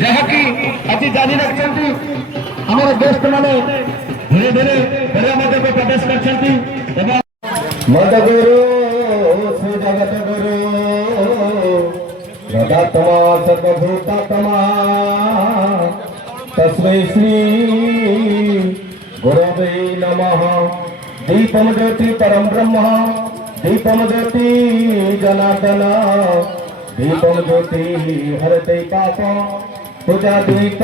ଯାହାକି ଆଜି ଜାରି ରଖିଛନ୍ତି ଆମର ଗେଷ୍ଟ ମାନେ ଧୀରେ ଧୀରେ ବଢିଆ ମଧ୍ୟକୁ ପ୍ରବେଶ କରିଛନ୍ତି ଏବଂ ମଦ ଗୁରୁ ଶ୍ରୀ ଜଗତ ଗୁରୁ ରଦାତମା ସର୍ବଭୂତାତ୍ମା ତସ୍ମୈ ଶ୍ରୀ ଗୁରବେ ନମଃ। ଦୀପମ ଜ୍ୟୋତି ପରମ ବ୍ରହ୍ମ दीपम ज्योति जनार्दन दीपम ज्योति हरते पाप पूजा दीप